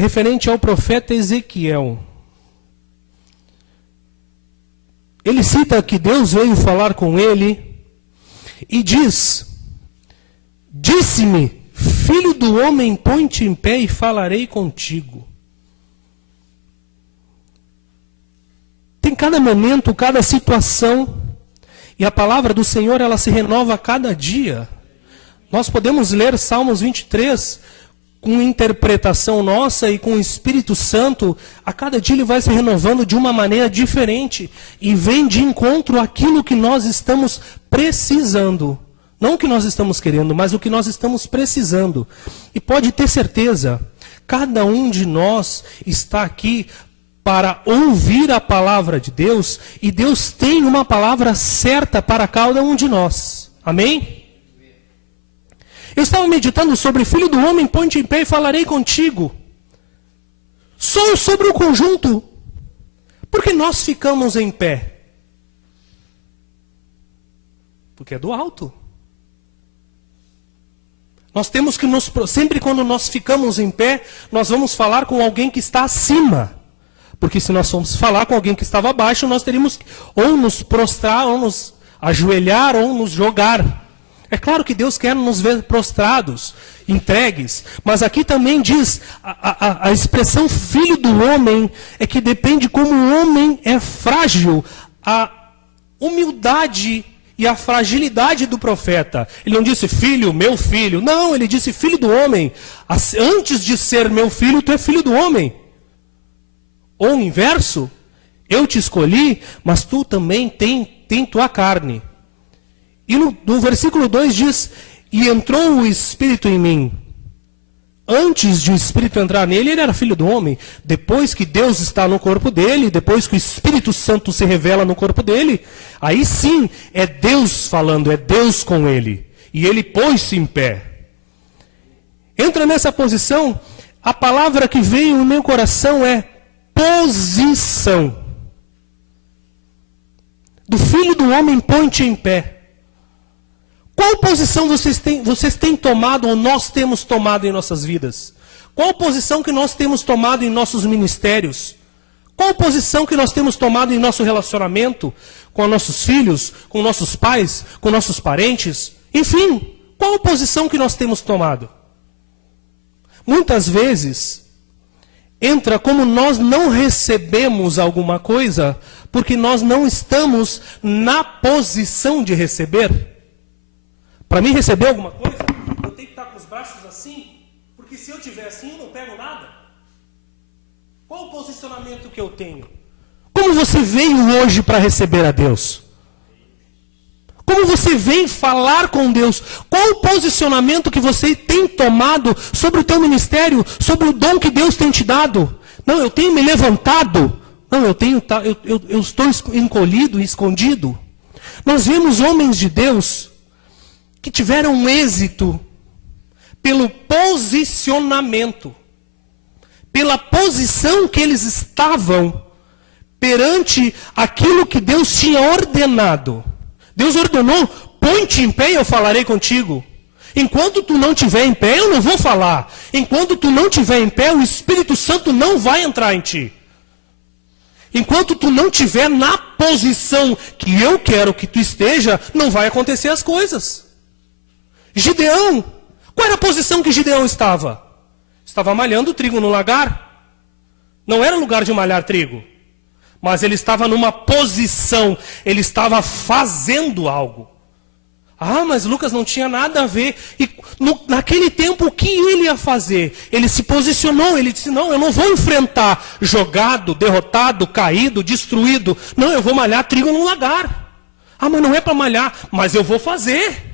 referente ao profeta Ezequiel. Ele cita que Deus veio falar com ele e diz: disse-me, filho do homem, põe-te em pé e falarei contigo. Tem cada momento, cada situação, e a palavra do Senhor, ela se renova a cada dia. Nós podemos ler Salmos 23 com interpretação nossa e com o Espírito Santo. A cada dia ele vai se renovando de uma maneira diferente e vem de encontro àquilo que nós estamos precisando. Não o que nós estamos querendo, mas o que nós estamos precisando. E pode ter certeza, cada um de nós está aqui para ouvir a palavra de Deus, e Deus tem uma palavra certa para cada um de nós. Amém? Eu estava meditando sobre filho do homem, põe-te em pé e falarei contigo. Só sobre o conjunto. Porque nós ficamos em pé? Porque é do alto. Nós temos que sempre quando nós ficamos em pé, nós vamos falar com alguém que está acima. Porque se nós formos falar com alguém que estava abaixo, nós teríamos que ou nos prostrar, ou nos ajoelhar, ou nos jogar. É claro que Deus quer nos ver prostrados, entregues, mas aqui também diz, a expressão filho do homem é que depende como o homem é frágil, a humildade e a fragilidade do profeta. Ele não disse filho, meu filho, não, ele disse filho do homem. Antes de ser meu filho, tu é filho do homem. Ou o inverso, eu te escolhi, mas tu também tem tua carne. E no versículo 2 diz, e entrou o Espírito em mim. Antes de o Espírito entrar nele, ele era filho do homem. Depois que Deus está no corpo dele, depois que o Espírito Santo se revela no corpo dele, aí sim é Deus falando, é Deus com ele. E ele pôs-se em pé. Entra nessa posição, a palavra que veio no meu coração é posição. Do filho do homem, põe-te em pé. Qual posição vocês têm tomado ou nós temos tomado em nossas vidas? Qual posição que nós temos tomado em nossos ministérios? Qual posição que nós temos tomado em nosso relacionamento com nossos filhos, com nossos pais, com nossos parentes? Enfim, qual posição que nós temos tomado? Muitas vezes, entra como nós não recebemos alguma coisa, porque nós não estamos na posição de receber. Para mim receber alguma coisa, eu tenho que estar com os braços assim, porque se eu estiver assim, eu não pego nada. Qual o posicionamento que eu tenho? Como você veio hoje para receber a Deus? Como você vem falar com Deus? Qual o posicionamento que você tem tomado sobre o teu ministério, sobre o dom que Deus tem te dado? Não, eu tenho me levantado. Não, eu estou encolhido e escondido. Nós vemos homens de Deus que tiveram êxito pelo posicionamento, pela posição que eles estavam perante aquilo que Deus tinha ordenado. Deus ordenou, põe-te em pé e eu falarei contigo. Enquanto tu não estiver em pé, eu não vou falar. Enquanto tu não estiver em pé, o Espírito Santo não vai entrar em ti. Enquanto tu não estiver na posição que eu quero que tu esteja, não vai acontecer as coisas. Gideão, qual era a posição que Gideão estava? Estava malhando trigo no lagar. Não era lugar de malhar trigo. Mas ele estava numa posição, ele estava fazendo algo. Ah, mas Lucas não tinha nada a ver. E naquele tempo, o que ele ia fazer? Ele se posicionou, ele disse, não, eu não vou enfrentar jogado, derrotado, caído, destruído. Não, eu vou malhar trigo no lagar. Ah, mas não é para malhar, mas eu vou fazer.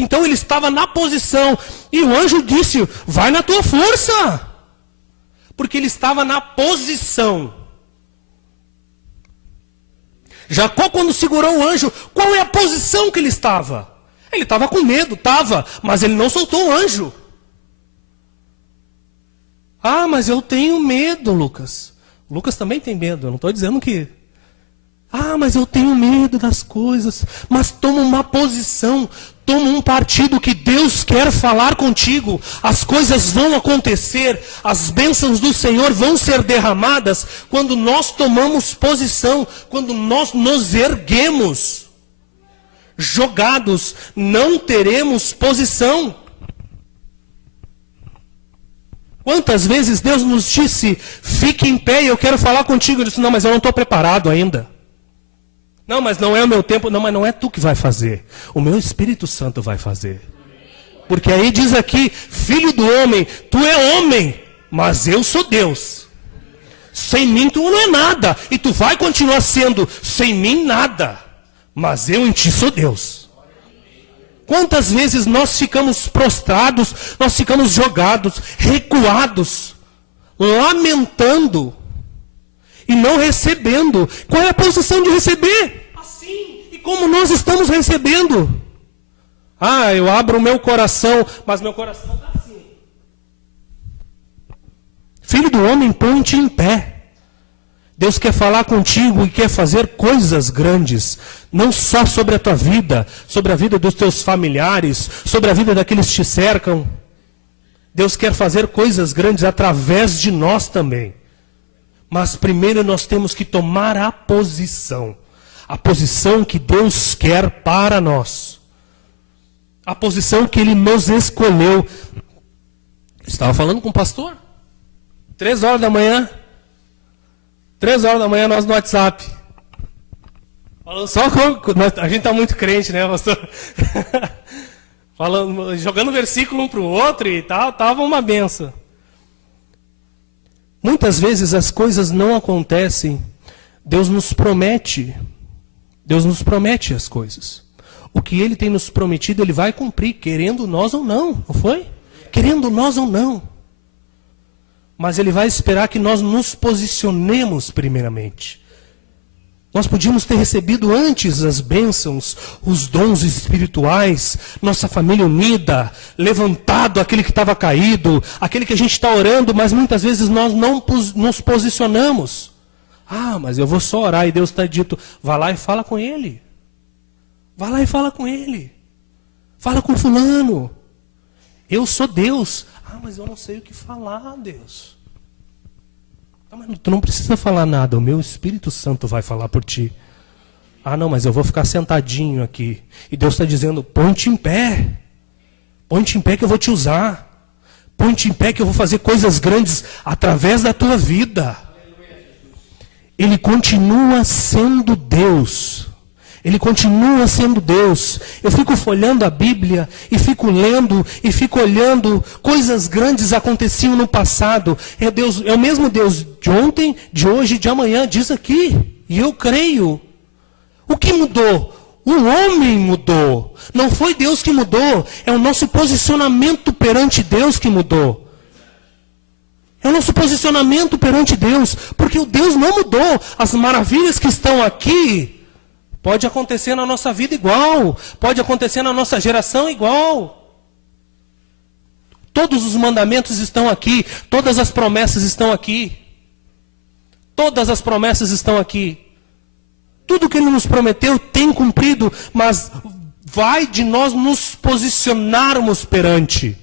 Então ele estava na posição. E o anjo disse, vai na tua força. Porque ele estava na posição. Jacó, quando segurou o anjo, qual é a posição que ele estava? Ele estava com medo, mas ele não soltou o anjo. Ah, mas eu tenho medo, Lucas. Lucas também tem medo, eu não estou dizendo que Ah, mas eu tenho medo das coisas. Mas toma uma posição, toma um partido que Deus quer falar contigo. As coisas vão acontecer, as bênçãos do Senhor vão ser derramadas quando nós tomamos posição, quando nós nos erguemos. Jogados, não teremos posição. Quantas vezes Deus nos disse, fique em pé e eu quero falar contigo. Eu disse, não, mas eu não estou preparado ainda. Não, mas não é o meu tempo. Não, mas não é tu que vai fazer. O meu Espírito Santo vai fazer. Porque aí diz aqui, filho do homem, tu é homem, mas eu sou Deus. Sem mim tu não é nada. E tu vai continuar sendo sem mim nada. Mas eu em ti sou Deus. Quantas vezes nós ficamos prostrados, nós ficamos jogados, recuados, lamentando e não recebendo. Qual é a posição de receber? Assim. E como nós estamos recebendo? Ah, eu abro o meu coração, mas meu coração está assim. Filho do homem, põe-te em pé. Deus quer falar contigo e quer fazer coisas grandes. Não só sobre a tua vida, sobre a vida dos teus familiares, sobre a vida daqueles que te cercam. Deus quer fazer coisas grandes através de nós também. Mas primeiro nós temos que tomar a posição que Deus quer para nós. A posição que Ele nos escolheu. Eu estava falando com o pastor. 3 horas da manhã. 3 horas da manhã nós no WhatsApp. Falando só com... A gente está muito crente, né, pastor? Falando, jogando versículo um para o outro e tal. Estava uma benção. Muitas vezes as coisas não acontecem. Deus nos promete. Deus nos promete as coisas. O que Ele tem nos prometido, Ele vai cumprir, querendo nós ou não. Não foi? Querendo nós ou não. Mas Ele vai esperar que nós nos posicionemos primeiramente. Nós podíamos ter recebido antes as bênçãos, os dons espirituais, nossa família unida, levantado aquele que estava caído, aquele que a gente está orando, mas muitas vezes nós não nos posicionamos. Ah, mas eu vou só orar e Deus está dito, vá lá e fala com ele. Vá lá e fala com ele. Fala com fulano. Eu sou Deus. Ah, mas eu não sei o que falar, Deus. Não, mas tu não precisa falar nada, o meu Espírito Santo vai falar por ti. Ah, não, mas eu vou ficar sentadinho aqui. E Deus está dizendo, põe-te em pé. Põe-te em pé que eu vou te usar. Põe-te em pé que eu vou fazer coisas grandes através da tua vida. Ele continua sendo Deus. Ele continua sendo Deus. Eu fico folhando a Bíblia e fico lendo e fico olhando. Coisas grandes aconteciam no passado. É Deus, é o mesmo Deus de ontem, de hoje e de amanhã, diz aqui. E eu creio. O que mudou? O homem mudou. Não foi Deus que mudou. É o nosso posicionamento perante Deus que mudou. É o nosso posicionamento perante Deus. Porque o Deus não mudou. As maravilhas que estão aqui pode acontecer na nossa vida igual. Pode acontecer na nossa geração igual. Todos os mandamentos estão aqui. Todas as promessas estão aqui. Todas as promessas estão aqui. Tudo que Ele nos prometeu tem cumprido. Mas vai de nós nos posicionarmos perante.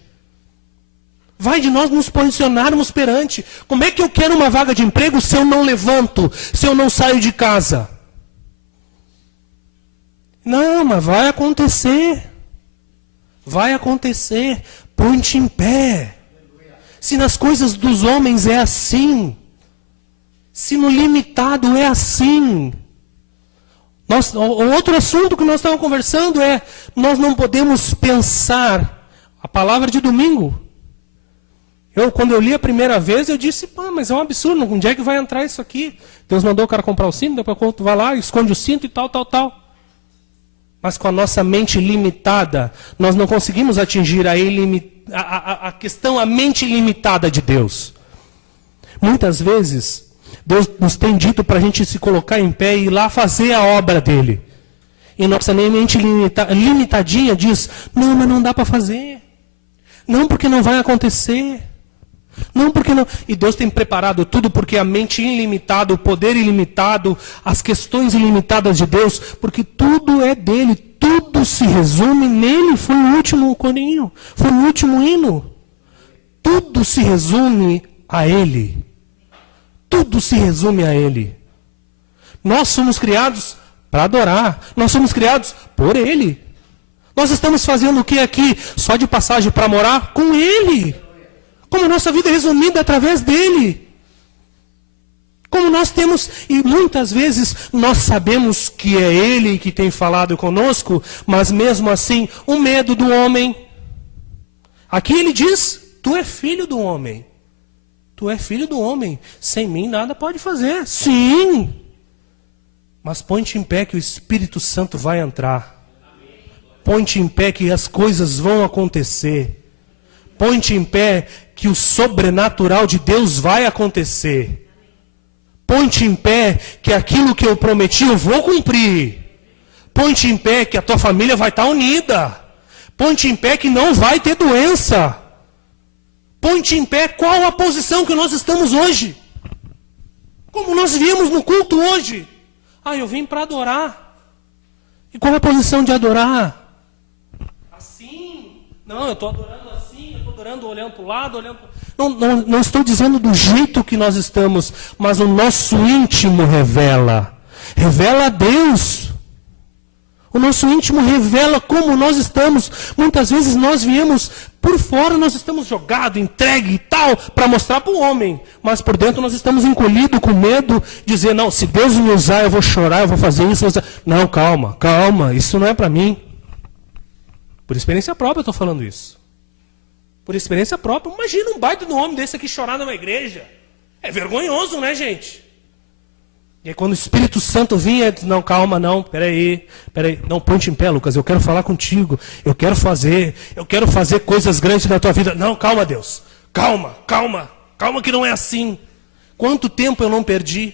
Vai de nós nos posicionarmos perante. Como é que eu quero uma vaga de emprego se eu não levanto? Se eu não saio de casa? Não, mas vai acontecer. Vai acontecer. Põe-te em pé. Se nas coisas dos homens é assim, se no limitado é assim. O outro assunto que nós estávamos conversando é, nós não podemos pensar, a palavra de domingo. Quando eu li a primeira vez, eu disse, pá, mas é um absurdo, onde é que vai entrar isso aqui? Deus mandou o cara comprar o cinto, depois vai lá, esconde o cinto e tal. Mas com a nossa mente limitada, nós não conseguimos atingir a questão, a mente limitada de Deus. Muitas vezes, Deus nos tem dito para a gente se colocar em pé e ir lá fazer a obra dele. E nossa mente limitadinha diz, não, mas não dá para fazer. Não, porque não vai acontecer. Não, porque não. E Deus tem preparado tudo porque a mente ilimitada, o poder ilimitado, as questões ilimitadas de Deus, porque tudo é dele, tudo se resume nele. Foi o último corinho, foi o último hino. Tudo se resume a ele. Tudo se resume a ele. Nós somos criados para adorar, nós somos criados por ele. Nós estamos fazendo o que aqui? Só de passagem para morar com ele. Como nossa vida é resumida através dele. Como nós temos, e muitas vezes nós sabemos que é ele que tem falado conosco, mas mesmo assim, o medo do homem. Aqui ele diz, tu é filho do homem. Tu é filho do homem. Sem mim nada pode fazer. Sim. Mas põe-te em pé que o Espírito Santo vai entrar. Põe-te em pé que as coisas vão acontecer. Põe-te em pé que o sobrenatural de Deus vai acontecer. Põe-te em pé que aquilo que eu prometi eu vou cumprir. Põe-te em pé que a tua família vai estar unida. Põe-te em pé que não vai ter doença. Põe-te em pé qual a posição que nós estamos hoje. Como nós vimos no culto hoje. Ah, eu vim para adorar. E qual é a posição de adorar? Assim? Não, eu estou adorando assim, eu estou adorando olhando para o lado, olhando para... Não estou dizendo do jeito que nós estamos, mas o nosso íntimo revela. Revela a Deus. O nosso íntimo revela como nós estamos. Muitas vezes nós viemos por fora, nós estamos jogados, entregue e tal, para mostrar para o homem. Mas por dentro nós estamos encolhidos com medo, dizer, não, se Deus me usar, eu vou chorar, eu vou fazer isso. Não, calma, calma, isso não é para mim. Por experiência própria eu estou falando isso. Por experiência própria. Imagina um baita de um homem desse aqui chorar numa igreja. É vergonhoso, né, gente? E aí quando o Espírito Santo vinha, diz, não, calma, não, peraí. Não, põe-te em pé, Lucas, eu quero falar contigo. Eu quero fazer coisas grandes na tua vida. Não, calma, Deus. Calma que não é assim. Quanto tempo eu não perdi?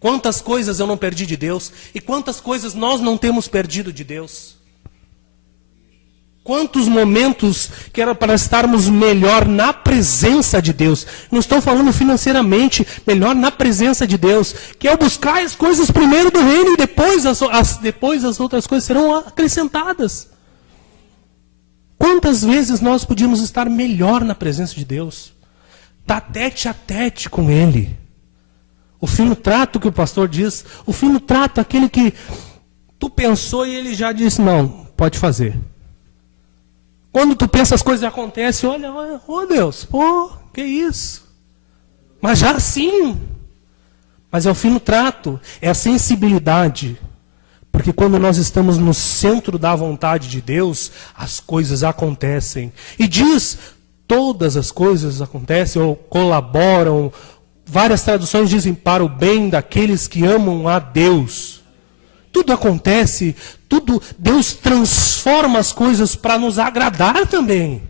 Quantas coisas eu não perdi de Deus? E quantas coisas nós não temos perdido de Deus? Quantos momentos que era para estarmos melhor na presença de Deus. Não estou falando financeiramente, melhor na presença de Deus. Que é buscar as coisas primeiro do reino e depois as outras coisas serão acrescentadas. Quantas vezes nós podíamos estar melhor na presença de Deus? Tá tete a tete com Ele. O fino trato que o pastor diz, o fino trato, aquele que tu pensou e ele já disse, não, pode fazer. Quando tu pensa as coisas acontecem, olha, oh Deus, pô, que isso? Mas já assim. Mas é o fino trato, é a sensibilidade. Porque quando nós estamos no centro da vontade de Deus, as coisas acontecem. E diz, todas as coisas acontecem ou colaboram. Várias traduções dizem para o bem daqueles que amam a Deus. Tudo acontece, tudo, Deus transforma as coisas para nos agradar também.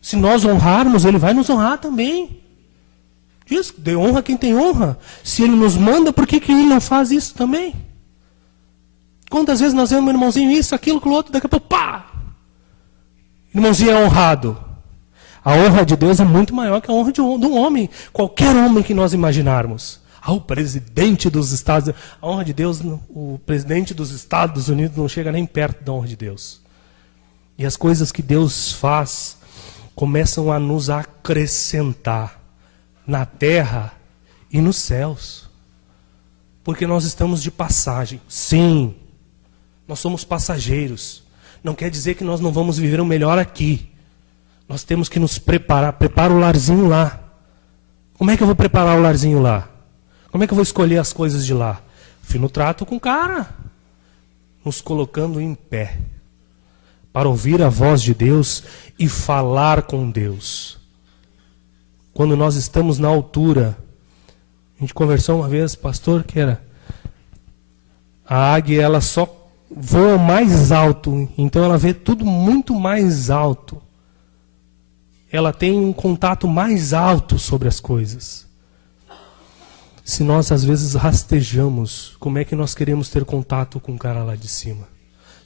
Se nós honrarmos, Ele vai nos honrar também. Diz, dê honra quem tem honra. Se Ele nos manda, por que Ele não faz isso também? Quantas vezes nós vemos meu irmãozinho isso, aquilo, aquilo outro, daqui a pouco, pá! Irmãozinho é honrado. A honra de Deus é muito maior que a honra de um homem. Qualquer homem que nós imaginarmos. O presidente dos Estados Unidos. A honra de Deus, o presidente dos Estados Unidos não chega nem perto da honra de Deus. E as coisas que Deus faz começam a nos acrescentar na terra e nos céus. Porque nós estamos de passagem. Sim, nós somos passageiros. Não quer dizer que nós não vamos viver o melhor aqui. Nós temos que nos preparar. Prepara o larzinho lá. Como é que eu vou preparar o larzinho lá? Como é que eu vou escolher as coisas de lá? Fino trato com o cara. Nos colocando em pé. Para ouvir a voz de Deus e falar com Deus. Quando nós estamos na altura. A gente conversou uma vez, pastor, que era... A águia, ela só voa mais alto. Então ela vê tudo muito mais alto. Ela tem um contato mais alto sobre as coisas. Se nós às vezes rastejamos, como é que nós queremos ter contato com o cara lá de cima?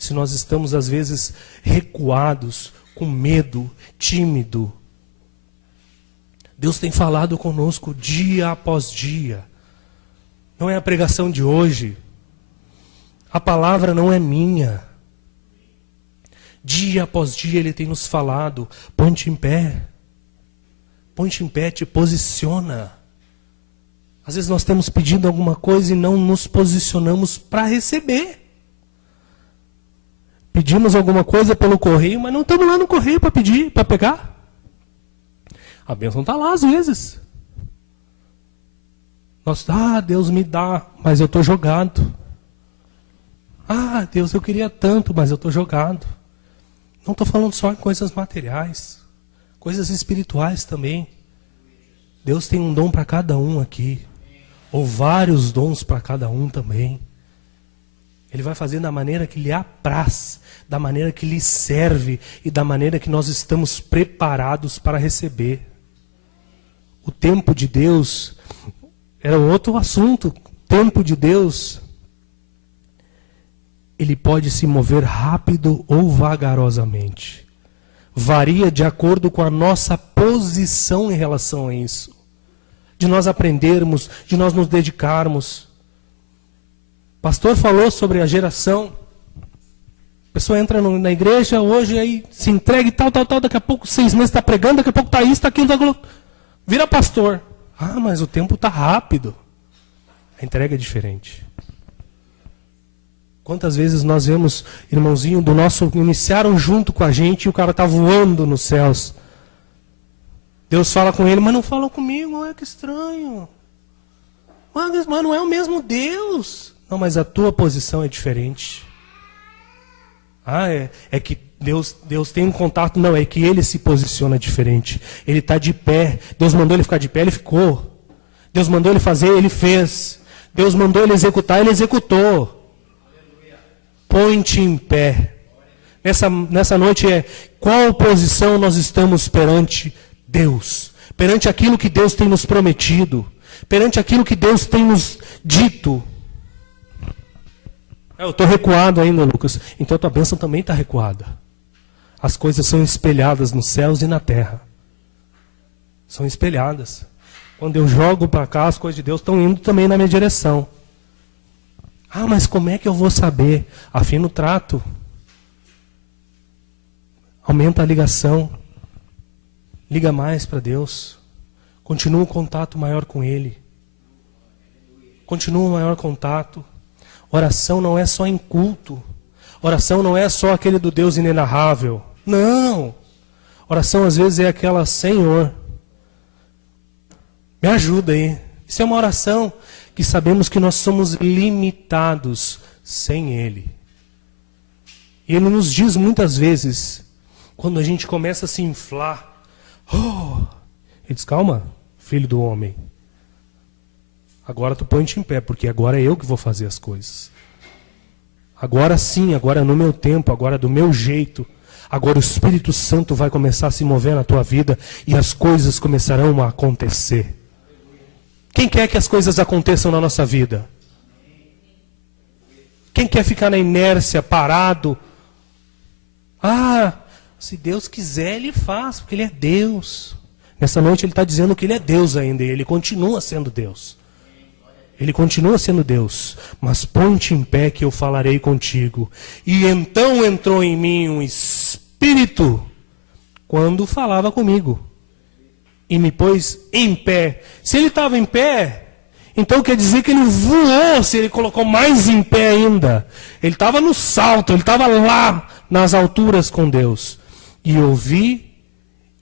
se nós estamos, às vezes, recuados, com medo, tímido. Deus tem falado conosco dia após dia. Não é a pregação de hoje. A palavra não é minha. Dia após dia Ele tem nos falado. Põe-te em pé. Põe-te em pé, te posiciona. Às vezes nós estamos pedindo alguma coisa e não nos posicionamos para receber. Pedimos alguma coisa pelo correio, mas não estamos lá no correio para pedir, para pegar. A bênção está lá às vezes. Nós, Deus me dá, mas eu estou jogado. Deus, eu queria tanto, mas eu estou jogado. Não estou falando só em coisas materiais, coisas espirituais também. Deus tem um dom para cada um aqui, ou vários dons para cada um também. Ele vai fazer da maneira que lhe apraz, da maneira que lhe serve e da maneira que nós estamos preparados para receber. O tempo de Deus era outro assunto. O tempo de Deus, ele pode se mover rápido ou vagarosamente. Varia de acordo com a nossa posição em relação a isso. De nós aprendermos, de nós nos dedicarmos. O pastor falou sobre a geração. A pessoa entra na igreja hoje, aí se entrega e tal, daqui a pouco 6 meses está pregando, daqui a pouco está isso, está aquilo, vira pastor. Mas o tempo está rápido. A entrega é diferente. Quantas vezes nós vemos irmãozinho do nosso, iniciaram junto com a gente e o cara está voando nos céus. Deus fala com ele, mas não fala comigo, que estranho. Mas não é o mesmo Deus. Não, mas a tua posição é diferente. É que Deus tem um contato. Não, é que ele se posiciona diferente. Ele está de pé. Deus mandou ele ficar de pé, ele ficou. Deus mandou ele fazer, ele fez. Deus mandou ele executar, ele executou. Põe-te em pé. Nessa noite qual posição nós estamos perante Deus? Perante aquilo que Deus tem nos prometido. Perante aquilo que Deus tem nos dito. Eu estou recuado ainda, Lucas. Então a tua bênção também está recuada. As coisas são espelhadas nos céus e na terra. São espelhadas. Quando eu jogo para cá, as coisas de Deus estão indo também na minha direção. Mas como é que eu vou saber? Afina o trato. Aumenta a ligação. Liga mais para Deus. Continua um contato maior com Ele. Continua um maior contato. Oração não é só em culto. Oração não é só aquele do Deus inenarrável. Não. Oração às vezes é aquela, Senhor, me ajuda aí. Isso é uma oração que sabemos que nós somos limitados sem Ele. E Ele nos diz muitas vezes, quando a gente começa a se inflar, Ele diz, calma, filho do homem. Agora tu põe-te em pé, porque agora é eu que vou fazer as coisas. Agora sim, agora no meu tempo, agora do meu jeito. Agora o Espírito Santo vai começar a se mover na tua vida e as coisas começarão a acontecer. Quem quer que as coisas aconteçam na nossa vida? Quem quer ficar na inércia, parado? Se Deus quiser, Ele faz, porque Ele é Deus. Nessa noite Ele está dizendo que Ele é Deus ainda, e Ele continua sendo Deus. Ele continua sendo Deus, mas põe-te em pé que eu falarei contigo. E então entrou em mim um espírito quando falava comigo. E me pôs em pé. Se ele estava em pé, então quer dizer que ele voou, se ele colocou mais em pé ainda. Ele estava no salto, ele estava lá nas alturas com Deus. E ouvi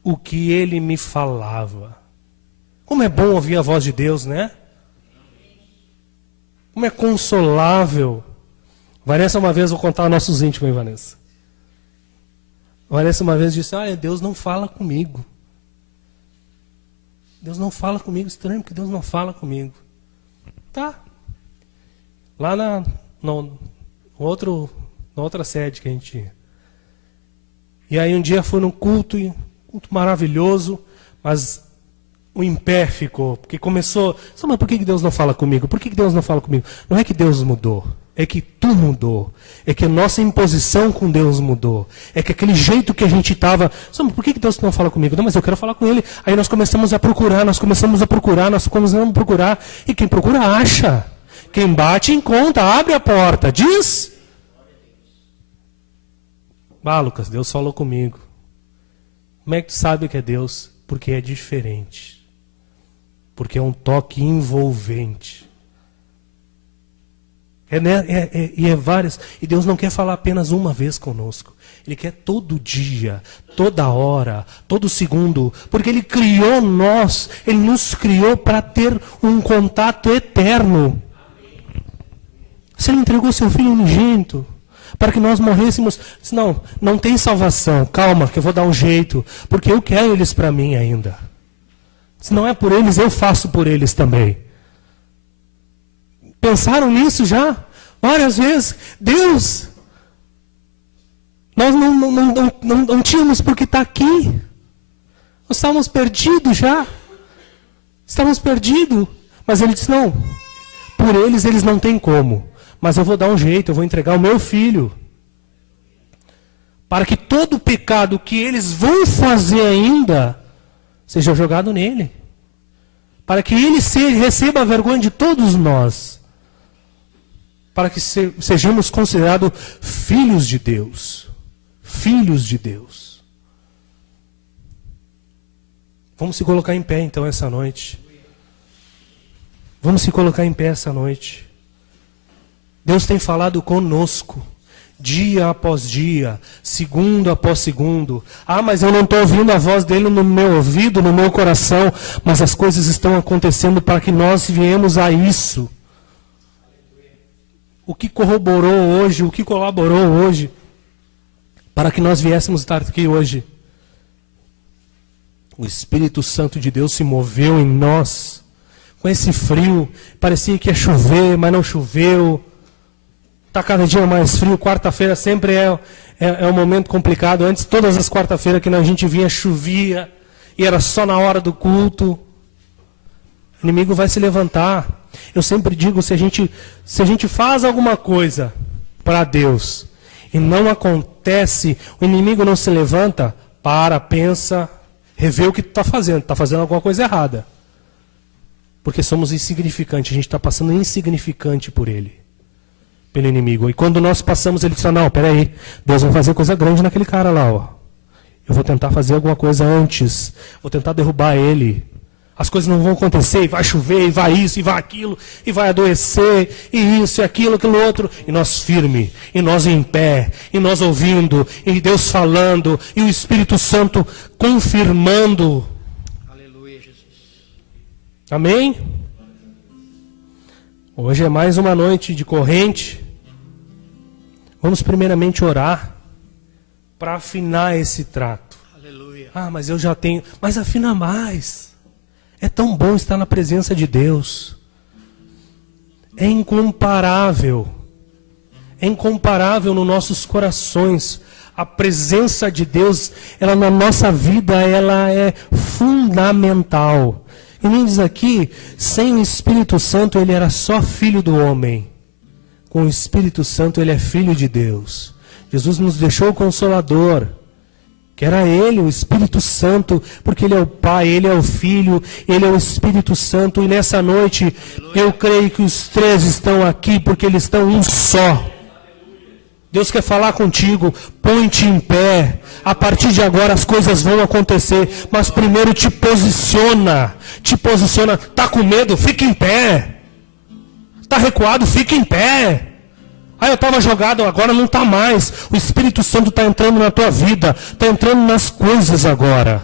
o que ele me falava. Como é bom ouvir a voz de Deus, né? Como é consolável. Vanessa uma vez, vou contar nossos íntimos, hein, Vanessa? Vanessa uma vez disse, Deus não fala comigo. Deus não fala comigo, estranho, porque Deus não fala comigo. Tá. Lá na outra sede que a gente tinha. E aí um dia foi num culto maravilhoso, mas o em pé ficou, porque começou, mas por que Deus não fala comigo? Por que Deus não fala comigo? Não é que Deus mudou, É que tu mudou. É que a nossa imposição com Deus mudou. É que aquele jeito que a gente estava... Por que Deus não fala comigo? Não, mas eu quero falar com Ele. Aí nós começamos a procurar. E quem procura, acha. Quem bate, encontra. Abre a porta. Diz. Lucas, Deus falou comigo. Como é que tu sabe que é Deus? Porque é diferente. Porque é um toque envolvente. E Deus não quer falar apenas uma vez conosco. Ele quer todo dia, toda hora, todo segundo. Porque Ele criou nós. Ele nos criou para ter um contato eterno. Se Ele entregou Seu Filho unigênito para que nós morrêssemos. Não tem salvação. Calma, que eu vou dar um jeito. Porque eu quero eles para mim ainda. Se não é por eles, eu faço por eles também. Pensaram nisso já? Várias vezes. Deus, nós não tínhamos por que estar aqui. Nós estávamos perdidos já. Estávamos perdidos. Mas Ele disse, não. Por eles não têm como. Mas eu vou dar um jeito, eu vou entregar o meu filho. Para que todo o pecado que eles vão fazer ainda seja jogado nele. Para que ele receba a vergonha de todos nós. Para que sejamos considerados filhos de Deus. Filhos de Deus. Vamos se colocar em pé então essa noite. Vamos se colocar em pé essa noite. Deus tem falado conosco. Dia após dia, segundo após segundo. Mas eu não estou ouvindo a voz dele no meu ouvido, no meu coração. Mas as coisas estão acontecendo para que nós viemos a isso. O que corroborou hoje, o que colaborou hoje, para que nós viéssemos estar aqui hoje. O Espírito Santo de Deus se moveu em nós. Com esse frio, parecia que ia chover, mas não choveu. Está cada dia mais frio, quarta-feira sempre é um momento complicado. Antes, todas as quarta-feiras que a gente vinha, chovia, e era só na hora do culto. O inimigo vai se levantar. Eu sempre digo, se a gente faz alguma coisa para Deus, e não acontece, o inimigo não se levanta, pensa, revê o que está fazendo alguma coisa errada. Porque somos insignificantes, a gente está passando insignificante por ele. Pelo inimigo. E quando nós passamos, ele diz, não, peraí, Deus vai fazer coisa grande naquele cara lá, ó. Eu vou tentar fazer alguma coisa antes, vou tentar derrubar ele. As coisas não vão acontecer, e vai chover, e vai isso, e vai aquilo, e vai adoecer, e isso, e aquilo, aquilo outro. E nós firme, e nós em pé, e nós ouvindo, e Deus falando, e o Espírito Santo confirmando. Aleluia, Jesus. Amém? Hoje é mais uma noite de corrente. Vamos primeiramente orar para afinar esse trato. Aleluia. Mas eu já tenho. Mas afina mais. É tão bom estar na presença de Deus. É incomparável. É incomparável nos nossos corações. A presença de Deus, ela na nossa vida, ela é fundamental. E nem diz aqui, sem o Espírito Santo ele era só filho do homem. Com o Espírito Santo ele é filho de Deus. Jesus nos deixou o Consolador, que era Ele, o Espírito Santo, porque Ele é o Pai, Ele é o Filho, Ele é o Espírito Santo. E nessa noite eu creio que os três estão aqui porque eles estão um só. Deus quer falar contigo, põe-te em pé. A partir de agora as coisas vão acontecer, mas primeiro te posiciona. Tá com medo? Fica em pé. Tá recuado? Fica em pé. Eu estava jogado, agora não está mais. O Espírito Santo está entrando na tua vida, está entrando nas coisas agora.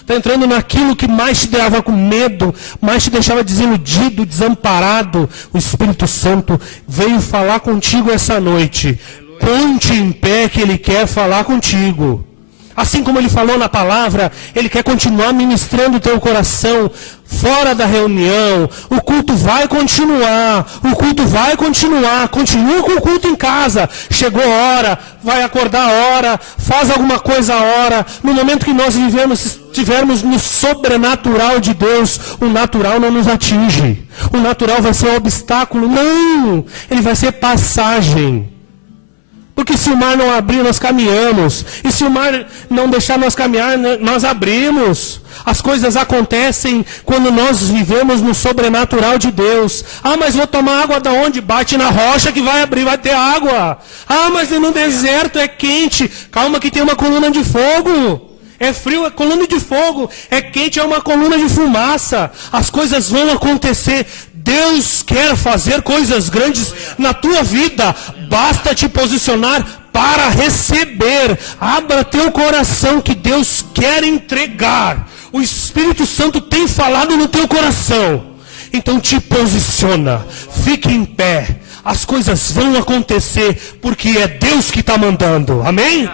Está entrando naquilo que mais te dava com medo, mais te deixava desiludido, desamparado. O Espírito Santo veio falar contigo essa noite. Ponte em pé que Ele quer falar contigo. Assim como Ele falou na palavra, Ele quer continuar ministrando o teu coração fora da reunião. O culto vai continuar. O culto vai continuar. Continua com o culto em casa. Chegou a hora, vai acordar a hora, faz alguma coisa a hora. No momento que nós estivermos no sobrenatural de Deus, o natural não nos atinge. O natural vai ser um obstáculo. Não! Ele vai ser passagem. Porque se o mar não abrir, nós caminhamos. E se o mar não deixar nós caminhar, nós abrimos. As coisas acontecem quando nós vivemos no sobrenatural de Deus. Ah, mas vou tomar água da onde? Bate na rocha que vai abrir, vai ter água. Ah, mas no deserto é quente. Calma que tem uma coluna de fogo. É frio, é coluna de fogo. É quente, é uma coluna de fumaça. As coisas vão acontecer. Deus quer fazer coisas grandes na tua vida. Basta te posicionar para receber. Abra teu coração que Deus quer entregar. O Espírito Santo tem falado no teu coração. Então te posiciona. Fique em pé. As coisas vão acontecer porque é Deus que está mandando. Amém?